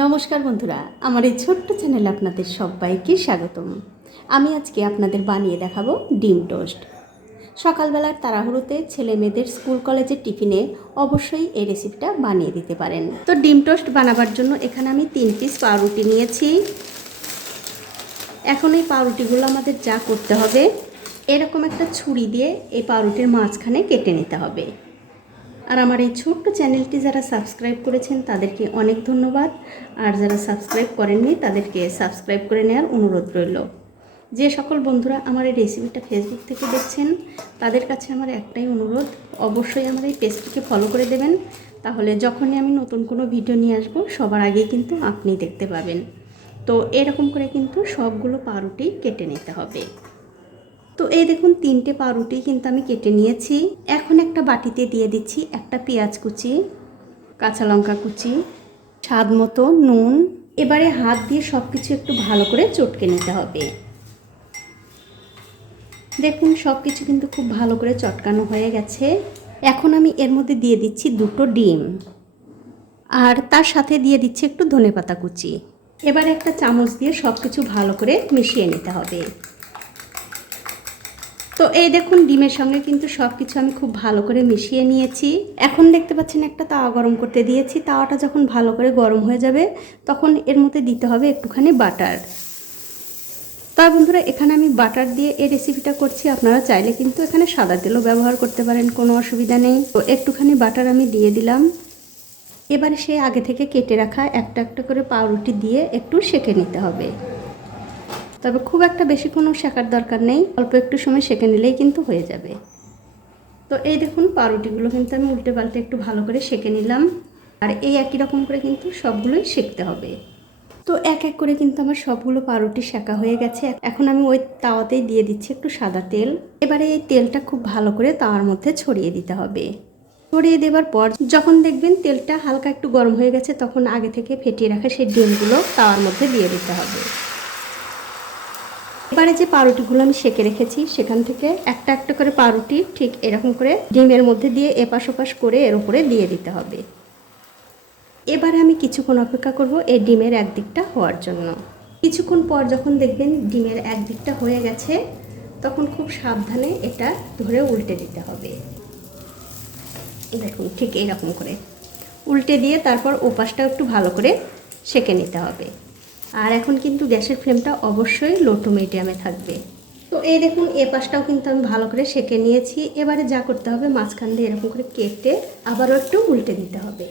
নমস্কার বন্ধুরা, আমার এই ছোট্ট চ্যানেলে আপনাদের সবাইকে স্বাগতম। আমি আজকে আপনাদের বানিয়ে দেখাবো ডিম টোস্ট। সকালবেলার তাড়াহুড়োতে ছেলে মেয়েদের স্কুল কলেজের টিফিনে অবশ্যই এই রেসিপিটা বানিয়ে দিতে পারেন। তো ডিম টোস্ট বানাবার জন্য এখানে আমি 3 পিস পাউরুটি নিয়েছি। এখন এই পাউরুটিগুলো আমাদের যা করতে হবে, এরকম একটা ছুরি দিয়ে এই পাউরুটির মাঝখানে কেটে নিতে হবে। আর আমার এই ছোট্ট চ্যানেলটি যারা সাবস্ক্রাইব করেছেন তাদেরকে অনেক ধন্যবাদ, আর যারা সাবস্ক্রাইব করেননি তাদেরকে সাবস্ক্রাইব করে নেওয়ার অনুরোধ রইল। যে সকল বন্ধুরা আমার এই রেসিপিটা ফেসবুক থেকে দেখছেন তাদের কাছে আমার একটাই অনুরোধ, অবশ্যই আমার এই পেজটিকে ফলো করে দেবেন। তাহলে যখনই আমি নতুন কোনো ভিডিও নিয়ে আসবো সবার আগেই কিন্তু আপনি দেখতে পাবেন। তো এরকম করে কিন্তু সবগুলো পাউরুটি কেটে নিতে হবে। তো এই দেখুন 3টে পাউরুটি কিন্তু আমি কেটে নিয়েছি। এখন একটা বাটিতে দিয়ে দিচ্ছি একটা পেঁয়াজ কুচি, কাঁচা লঙ্কা কুচি, স্বাদ মতো নুন। এবারে হাত দিয়ে সব কিছু একটু ভালো করে চটকে নিতে হবে। দেখুন সব কিছু কিন্তু খুব ভালো করে চটকানো হয়ে গেছে। এখন আমি এর মধ্যে দিয়ে দিচ্ছি 2টো ডিম, আর তার সাথে দিয়ে দিচ্ছি একটু ধনেপাতা কুচি। এবারে একটা চামচ দিয়ে সব কিছু ভালো করে মিশিয়ে নিতে হবে। তো এই দেখুন ডিমের সঙ্গে কিন্তু সব কিছু আমি খুব ভালো করে মিশিয়ে নিয়েছি। এখন দেখতে পাচ্ছেন একটা তাওয়া গরম করতে দিয়েছি। তাওয়াটা যখন ভালো করে গরম হয়ে যাবে তখন এর মধ্যে দিতে হবে একটুখানি বাটার। তা বন্ধুরা, এখানে আমি বাটার দিয়ে এই রেসিপিটা করছি, আপনারা চাইলে কিন্তু এখানে সাদা তেলও ব্যবহার করতে পারেন, কোনো অসুবিধা নেই। তো একটুখানি বাটার আমি দিয়ে দিলাম। এবারে সে আগে থেকে কেটে রাখা একটা একটা করে পাউরুটি দিয়ে একটু সেঁকে নিতে হবে। তবে খুব একটা বেশি কোনো শেখার দরকার নেই, অল্প একটু সময় সেঁকে নিলেই কিন্তু হয়ে যাবে। তো এই দেখুন পাউরুটিগুলো কিন্তু আমি উল্টে পাল্টে একটু ভালো করে সেঁকে নিলাম। আর এই একই রকম করে কিন্তু সবগুলোই সেঁকতে হবে। তো এক এক করে কিন্তু আমার সবগুলো পাউরুটি সেঁকা হয়ে গেছে। এখন আমি ওই তাওয়াতেই দিয়ে দিচ্ছি একটু সাদা তেল। এবারে এই তেলটা খুব ভালো করে তাওয়ার মধ্যে ছড়িয়ে দিতে হবে। ছড়িয়ে দেওয়ার পর যখন দেখবেন তেলটা হালকা একটু গরম হয়ে গেছে তখন আগে থেকে ফেটিয়ে রাখা সেই ডিমগুলো তাওয়ার মধ্যে দিয়ে দিতে হবে। এবারে যে পাউরুটিগুলো আমি সেঁকে রেখেছি সেখান থেকে একটা একটা করে পাউরুটি ঠিক এরকম করে ডিমের মধ্যে দিয়ে এপাশ ওপাশ করে এর উপরে দিয়ে দিতে হবে। এবারে আমি কিছুক্ষণ অপেক্ষা করব এই ডিমের একদিকটা হওয়ার জন্য। কিছুক্ষণ পর যখন দেখবেন ডিমের একদিকটা হয়ে গেছে তখন খুব সাবধানে এটা ধরে উল্টে দিতে হবে। দেখুন ঠিক এইরকম করে উল্টে দিয়ে তারপর ওপাশটাও একটু ভালো করে সেঁকে নিতে হবে। আর এখন কিন্তু গ্যাসের ফ্লেমটা অবশ্যই লো টু মিডিয়ামে থাকবে। তো এই দেখুন এ পাশটাও কিন্তু আমি ভালো করে সেঁকে নিয়েছি। এবারে যা করতে হবে মাঝখান দিয়ে এরকম করে কেটে আবারও একটু উল্টে দিতে হবে।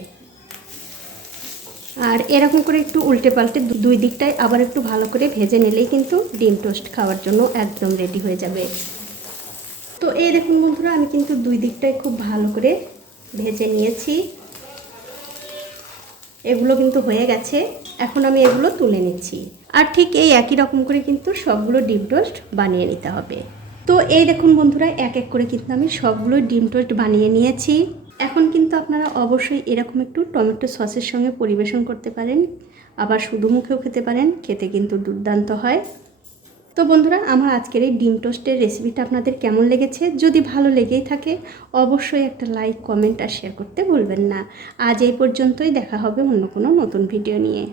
আর এরকম করে একটু উল্টে পাল্টে দুই দিকটাই আবার একটু ভালো করে ভেজে নিলেই কিন্তু ডিম টোস্ট খাওয়ার জন্য একদম রেডি হয়ে যাবে। তো এই দেখুন বন্ধুরা, আমি কিন্তু দুই দিকটাই খুব ভালো করে ভেজে নিয়েছি। এগুলো কিন্তু হয়ে গেছে। এখন আমি এগুলো তুলে নিচ্ছি। আর ঠিক এই একই রকম করে কিন্তু সবগুলো ডিম টোস্ট বানিয়ে নিতে হবে। তো এই দেখুন বন্ধুরা, এক এক করে কিন্তু আমি সবগুলো ডিম টোস্ট বানিয়ে নিয়েছি। এখন কিন্তু আপনারা অবশ্যই এরকম একটু টমেটো সসের সঙ্গে পরিবেশন করতে পারেন, আবার শুধু মুখেও খেতে পারেন, খেতে কিন্তু দুর্দান্ত হয়। তো বন্ধুরা, আমার আজকের এই ডিম টোস্টের রেসিপিটা আপনাদের কেমন লেগেছে? যদি ভালো লেগেই থাকে অবশ্যই একটা লাইক, কমেন্ট আর শেয়ার করতে ভুলবেন না। আজ এই পর্যন্তই, দেখা হবে অন্য কোনো নতুন ভিডিও নিয়ে।